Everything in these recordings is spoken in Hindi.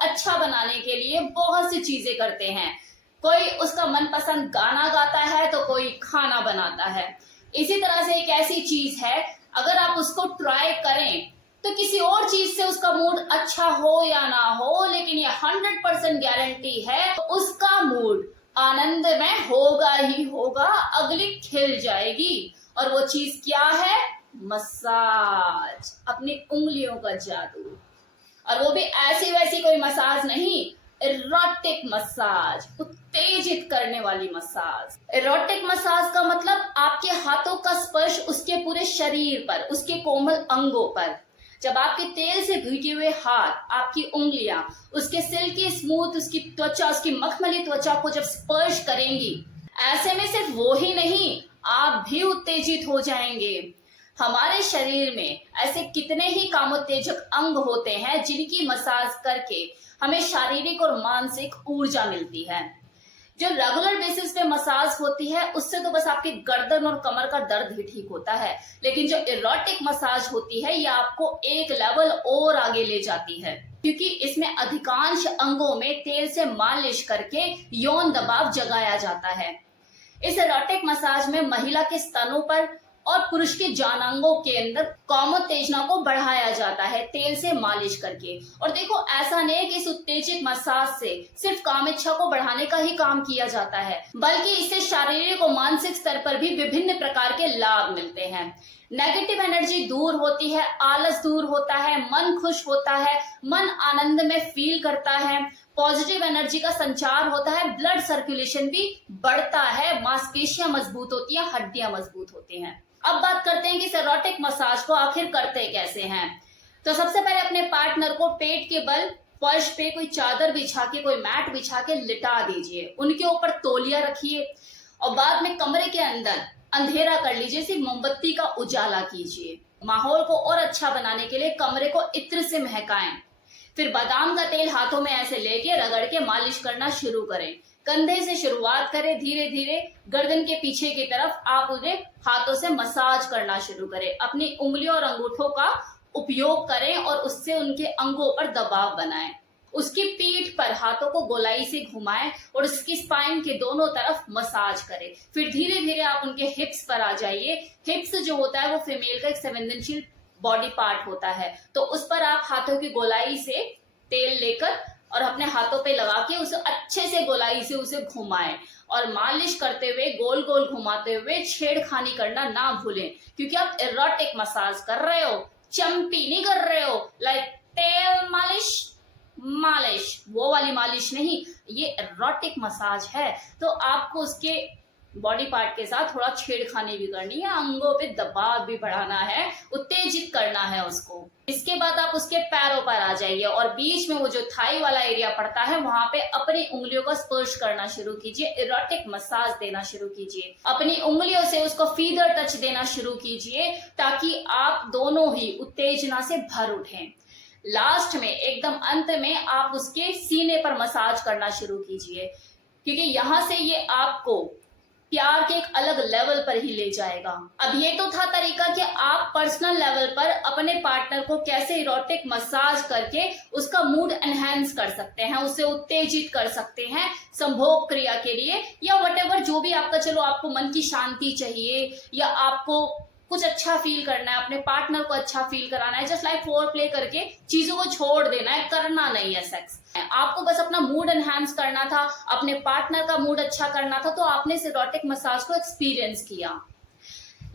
अच्छा बनाने के लिए बहुत सी चीजें करते हैं। कोई उसका मनपसंद गाना गाता है तो कोई खाना बनाता है। इसी तरह से एक ऐसी चीज है, अगर आप उसको ट्राई करें तो किसी और चीज से उसका मूड अच्छा हो या ना हो, लेकिन ये 100% गारंटी है उसका मूड आनंदमय होगा ही होगा, अगली खिल जाएगी। और वो चीज क्या है? मसाज, अपनी उंगलियों का जादू। और वो भी ऐसी वैसी कोई मसाज नहीं, इरोटिक मसाज, उत्तेजित करने वाली मसाज। इरोटिक मसाज का मतलब आपके हाथों का स्पर्श उसके पूरे शरीर पर, उसके कोमल अंगों पर। जब आपके तेल से भीगे हुए हाथ, आपकी उंगलियां उसके सिल्की स्मूथ, उसकी त्वचा, उसकी मखमली त्वचा को जब स्पर्श करेंगी, ऐसे में सिर्फ वो ही नहीं, आप भी उत्तेजित हो जाएंगे। हमारे शरीर में ऐसे कितने ही कामोत्तेजक अंग होते हैं जिनकी मसाज करके हमें शारीरिक और मानसिक ऊर्जा मिलती है। जो रेगुलर बेसिस पे मसाज होती है उससे तो बस आपकी गर्दन और कमर का दर्द ही ठीक होता है, लेकिन जो इरोटिक मसाज होती है ये आपको एक लेवल और आगे ले जाती है, क्योंकि इसमें अधिकांश अंगों में तेल से मालिश करके यौन दबाव जगाया जाता है। इस इरोटिक मसाज में महिला के स्तनों पर और पुरुष के जानांगों के अंदर कामोत्तेजना को बढ़ाया जाता है तेल से मालिश करके। और देखो, ऐसा नहीं है कि इस उत्तेजित मसाज से सिर्फ काम इच्छा को बढ़ाने का ही काम किया जाता है, बल्कि इससे शारीरिक और मानसिक स्तर पर भी विभिन्न प्रकार के लाभ मिलते हैं। नेगेटिव एनर्जी दूर होती है, आलस दूर होता है, मन खुश होता है, मन आनंद में फील करता है, पॉजिटिव एनर्जी का संचार होता है, ब्लड सर्कुलेशन भी बढ़ता है, मांसपेशियां मजबूत होती हैं, हड्डियां मजबूत होती हैं। अब बात करते हैं कि इरोटिक मसाज को आखिर करते कैसे हैं। तो सबसे पहले अपने पार्टनर को पेट के बल फर्श पे कोई चादर बिछा के, कोई मैट बिछा के लिटा दीजिए, उनके ऊपर तौलिया रखिए और बाद में कमरे के अंदर अंधेरा कर लीजिए, सिर्फ मोमबत्ती का उजाला कीजिए। माहौल को और अच्छा बनाने के लिए कमरे को इत्र से महकाएं। फिर बादाम का तेल हाथों में ऐसे लेके रगड़ के मालिश करना शुरू करें। कंधे से शुरुआत करें, धीरे धीरे गर्दन के पीछे की तरफ आप उन्हें हाथों से मसाज करना शुरू करें। अपनी उंगलियों और अंगूठों का उपयोग करें और उससे उनके अंगों पर दबाव बनाएं। उसकी पीठ पर हाथों को गोलाई से घुमाएं और उसकी स्पाइन के दोनों तरफ मसाज करें। फिर धीरे धीरे आप उनके हिप्स पर आ जाइए। हिप्स जो होता है वो फीमेल का एक संवेदनशील बॉडी पार्ट होता है, तो उस पर आप हाथों की गोलाई से तेल लेकर और अपने हाथों पे लगा के उसे अच्छे से गोलाई से उसे घुमाएं और मालिश करते हुए, गोल गोल घुमाते हुए छेड़खानी करना ना भूलें, क्योंकि आप इरोटिक मसाज कर रहे हो, चंपी नहीं कर रहे हो। लाइक तेल मालिश, मालिश वो वाली मालिश नहीं, ये इरोटिक मसाज है। तो आपको उसके बॉडी पार्ट के साथ थोड़ा छेड़खानी भी करनी है, अंगों पे दबाव भी बढ़ाना है, उत्तेजित करना है उसको। इसके बाद आप उसके पैरों पर आ जाइए और बीच में वो जो थाई वाला एरिया पड़ता है वहां पे अपनी उंगलियों का स्पर्श करना शुरू कीजिए, इरोटिक मसाज देना शुरू कीजिए। अपनी उंगलियों से उसको फीदर टच देना शुरू कीजिए ताकि आप दोनों ही उत्तेजना से भर उठें। लास्ट में, एकदम अंत में, आप उसके सीने पर मसाज करना शुरू कीजिए, क्योंकि यहां से ये आपको प्यार के एक अलग लेवल पर ही ले जाएगा। अब ये तो था तरीका कि आप पर्सनल लेवल पर अपने पार्टनर को कैसे इरोटिक मसाज करके उसका मूड एनहेंस कर सकते हैं, उसे उत्तेजित कर सकते हैं संभोग क्रिया के लिए, या व्हाटएवर जो भी आपका, चलो आपको मन की शांति चाहिए या आपको कुछ अच्छा फील करना है, अपने पार्टनर को अच्छा फील कराना है, जस्ट लाइक फोर प्ले करके चीजों को छोड़ देना है, करना नहीं है सेक्स। आपको बस अपना मूड एनहांस करना था, अपने पार्टनर का मूड अच्छा करना था, तो आपने इस इरोटिक मसाज को एक्सपीरियंस किया।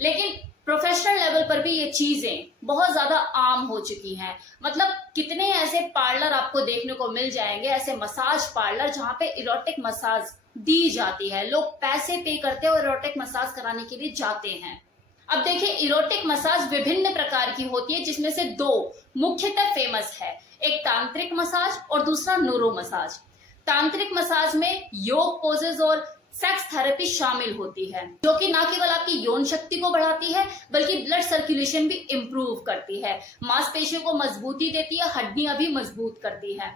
लेकिन प्रोफेशनल लेवल पर भी ये चीजें बहुत ज्यादा आम हो चुकी हैं। मतलब कितने ऐसे पार्लर आपको देखने को मिल जाएंगे, ऐसे मसाज पार्लर जहां पे इरोटिक मसाज दी जाती है, लोग पैसे पे करते हैं और इरोटिक मसाज कराने के लिए जाते हैं। अब देखिए, इरोटिक मसाज विभिन्न प्रकार की होती है, जिसमें से दो मुख्यतः फेमस है, एक तांत्रिक मसाज और दूसरा न्यूरो मसाज। तांत्रिक मसाज में योग पोजेस और सेक्स थेरेपी शामिल होती है, जो कि न केवल आपकी यौन शक्ति को बढ़ाती है बल्कि ब्लड सर्कुलेशन भी इंप्रूव करती है, मांसपेशियों को मजबूती देती है, हड्डियां भी मजबूत करती है।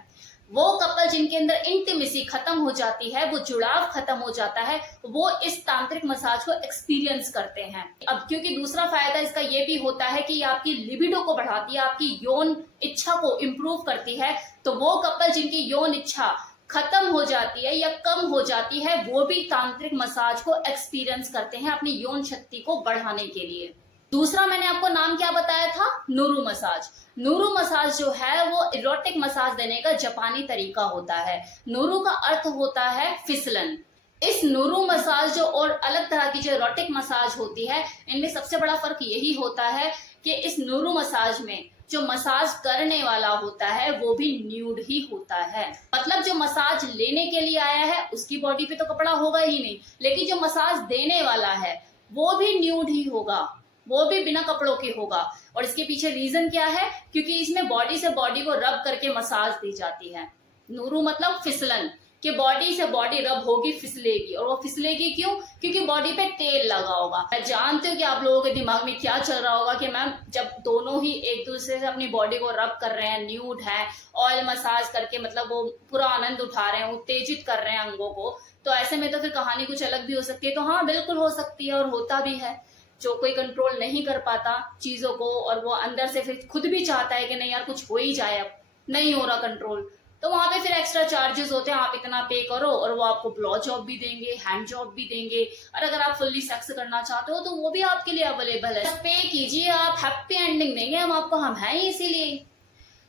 वो कपल जिनके अंदर इंटीमेसी खत्म हो जाती है, वो जुड़ाव खत्म हो जाता है, वो इस तांत्रिक मसाज को एक्सपीरियंस करते हैं। अब क्योंकि दूसरा फायदा इसका ये भी होता है कि ये आपकी लिबिडो को बढ़ाती है, आपकी यौन इच्छा को इम्प्रूव करती है। तो वो कपल जिनकी यौन इच्छा खत्म हो जाती है या कम हो जाती है, वो भी तांत्रिक मसाज को एक्सपीरियंस करते हैं अपनी यौन शक्ति को बढ़ाने के लिए। दूसरा मैंने आपको नाम क्या बताया था? Nuru massage. नूरू मसाज जो है वो इरोटिक मसाज देने का जापानी तरीका होता है। नूरू का अर्थ होता है फिसलन। इस नूरू मसाज जो और अलग तरह की जो इरोटिक मसाज होती है, इनमें सबसे बड़ा फर्क यही होता है कि इस नूरू मसाज में जो मसाज करने वाला होता है वो भी न्यूड ही होता है। मतलब जो मसाज लेने के लिए आया है उसकी बॉडी पे तो कपड़ा होगा ही नहीं, लेकिन जो मसाज देने वाला है वो भी न्यूड ही होगा, वो भी बिना कपड़ों के होगा। और इसके पीछे रीजन क्या है? क्योंकि इसमें बॉडी से बॉडी को रब करके मसाज दी जाती है। नूरू मतलब फिसलन, कि बॉडी से बॉडी रब होगी, फिसलेगी। और वो फिसलेगी क्यों? क्योंकि बॉडी पे तेल लगा होगा। मैं जानती हूँ कि आप लोगों के दिमाग में क्या चल रहा होगा कि मैम जब दोनों ही एक दूसरे से अपनी बॉडी को रब कर रहे हैं, न्यूड है, ऑयल मसाज करके मतलब वो पूरा आनंद उठा रहे हैं, उत्तेजित कर रहे हैं अंगों को, तो ऐसे में तो फिर कहानी कुछ अलग भी हो सकती है। तो हाँ, बिल्कुल हो सकती है और होता भी है। जो कोई कंट्रोल नहीं कर पाता चीजों को और वो अंदर से फिर खुद भी चाहता है कि नहीं यार कुछ हो ही जाए, अब नहीं हो रहा कंट्रोल, तो वहां पे फिर एक्स्ट्रा चार्जेस होते हैं। आप इतना पे करो और वो आपको ब्लो जॉब भी देंगे, हैंड जॉब भी देंगे, और अगर आप फुल्ली सेक्स करना चाहते हो तो वो भी आपके लिए अवेलेबल है। पे कीजिए, आप हैप्पी एंडिंग देंगे हम आपको, हम हैं ही इसीलिए।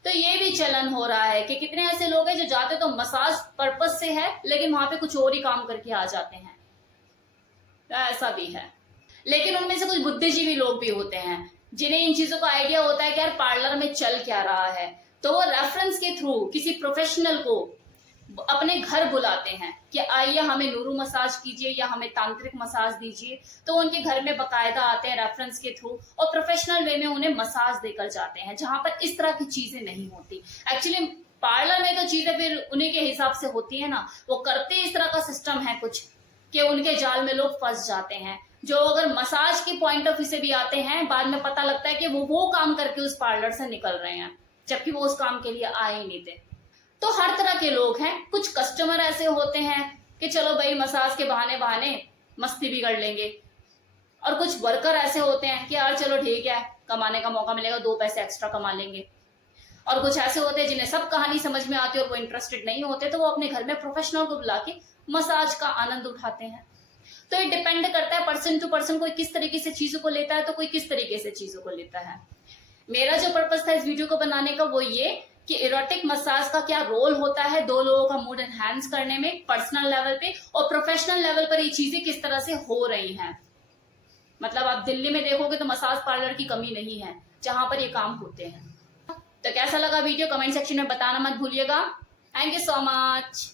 तो ये भी चलन हो रहा है कि कितने ऐसे लोग हैं जो जाते तो मसाज पर्पस से है, लेकिन वहां पे कुछ और ही काम करके आ जाते हैं। ऐसा भी है। लेकिन उनमें से कुछ बुद्धिजीवी लोग भी होते हैं जिन्हें इन चीजों का आइडिया होता है कि यार पार्लर में चल क्या रहा है, तो वो रेफरेंस के थ्रू किसी प्रोफेशनल को अपने घर बुलाते हैं कि आइए हमें नूरू मसाज कीजिए या हमें तांत्रिक मसाज दीजिए। तो उनके घर में बकायदा आते हैं रेफरेंस के थ्रू और प्रोफेशनल वे में उन्हें मसाज देकर जाते हैं, जहां पर इस तरह की चीजें नहीं होती। एक्चुअली पार्लर में तो चीजें फिर उन्हीं के हिसाब से होती है ना, वो करते इस तरह का सिस्टम है कुछ कि उनके जाल में लोग फंस जाते हैं। जो अगर मसाज के पॉइंट ऑफ व्यू से भी आते हैं, बाद में पता लगता है कि वो काम करके उस पार्लर से निकल रहे हैं, जबकि वो उस काम के लिए आए ही नहीं थे। तो हर तरह के लोग हैं। कुछ कस्टमर ऐसे होते हैं कि चलो भाई मसाज के बहाने बहाने मस्ती भी कर लेंगे, और कुछ वर्कर ऐसे होते हैं कि यार चलो ठीक है, कमाने का मौका मिलेगा, 2 पैसे एक्स्ट्रा कमा लेंगे। और कुछ ऐसे होते हैं जिन्हें सब कहानी समझ में आती है और वो इंटरेस्टेड नहीं होते, तो वो अपने घर में प्रोफेशनल को बुला के मसाज का आनंद उठाते हैं। तो ये डिपेंड करता है पर्सन टू पर्सन, कोई किस तरीके से चीजों को लेता है तो कोई किस तरीके से चीजों को लेता है। मेरा जो पर्पस था इस वीडियो को बनाने का वो ये कि इरोटिक मसाज का क्या रोल होता है दो लोगों का मूड एनहांस करने में पर्सनल लेवल पे, और प्रोफेशनल लेवल पर ये चीजें किस तरह से हो रही हैं। मतलब आप दिल्ली में देखोगे तो मसाज पार्लर की कमी नहीं है जहां पर ये काम होते हैं। तो कैसा लगा वीडियो कमेंट सेक्शन में बताना मत भूलिएगा। Thank you so much.